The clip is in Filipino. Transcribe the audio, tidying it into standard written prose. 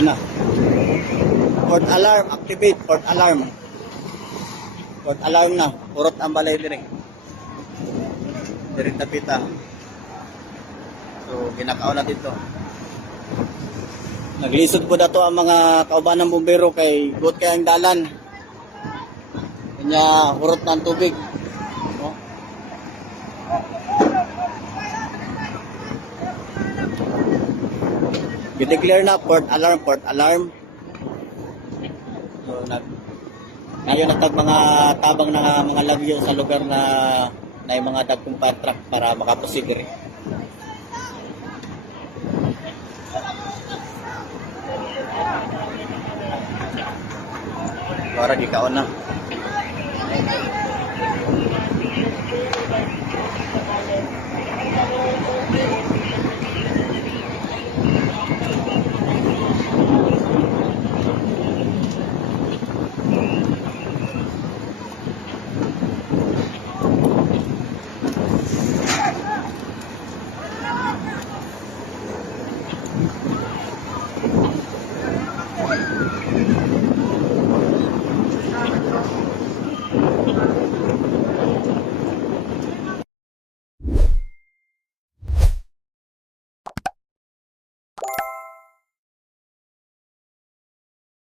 Ano? Port alarm, activate port alarm. Port alarm na, purot ang balay dire. Dire tapita. So, ginakaw na dito. Naglisod po dato ang mga kauban ng bumbero kay good kay ang dalan. Kanya hurot ng tubig. No? I-declare na port alarm, port alarm. So, ngayon natag mga tabang na mga lagyo sa lugar na yung mga dagkong truck para makapasigre. Para gikaon na.